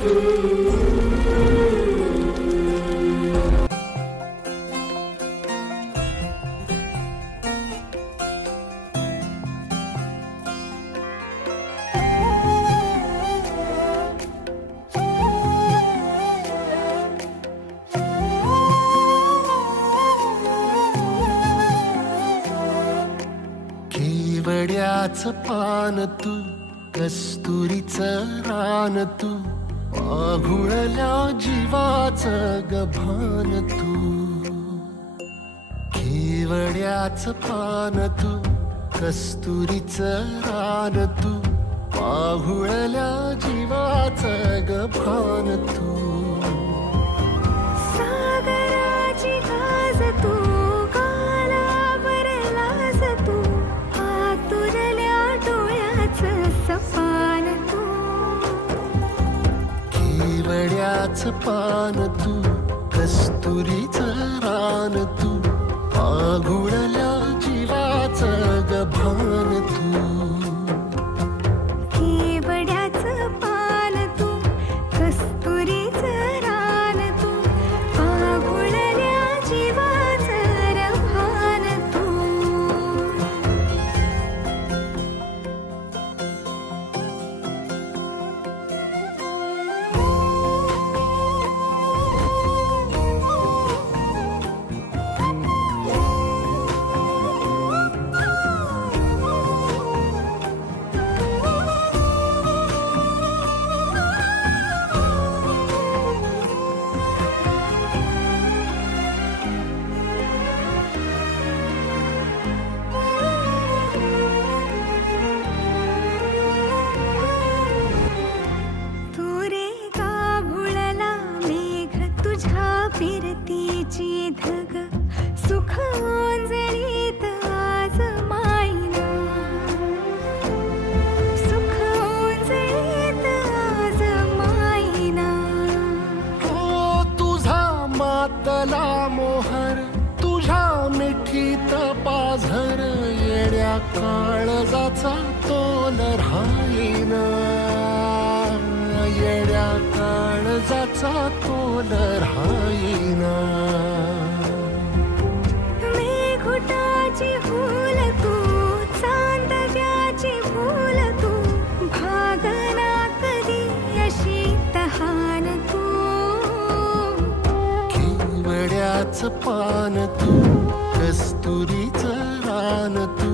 केवड्याचं पान तू, कस्तुरीचं रान तू, आघुळल्या जीवाचं गभान तू. केवड्याचं पान तू, कस्तुरीचं रान तू, आघुळल्या जीवाचं गभान तू. सागराची गाज तू, कालावरलाज तू, आतुरल्या डोळ्याचं सपान तू. केवड्याचं पान तू, कस्तुरीचं रान तू, आघुळल्या जीवाचं गभान तू. केवड्याचं पान तू, कस्तुरीचं रान तू, आघुळल्या जीवाचं रभान तू. फिरतीची धग सुख ओंजळीत आज मायना, सुख ओंजळीत आज मायना. ओ तुझा मातला मोहर, तुझ्या मिठीत पाझर, येड्या काळजाचा तोल राहीना, येड्या काळजाचा तोल राहीना. मेघुटाची फूल तू, चांदव्याची फूल तू, भागना कधी अशी तहान तू. केवड्याचं पान तू, कस्तुरीचं रान तू,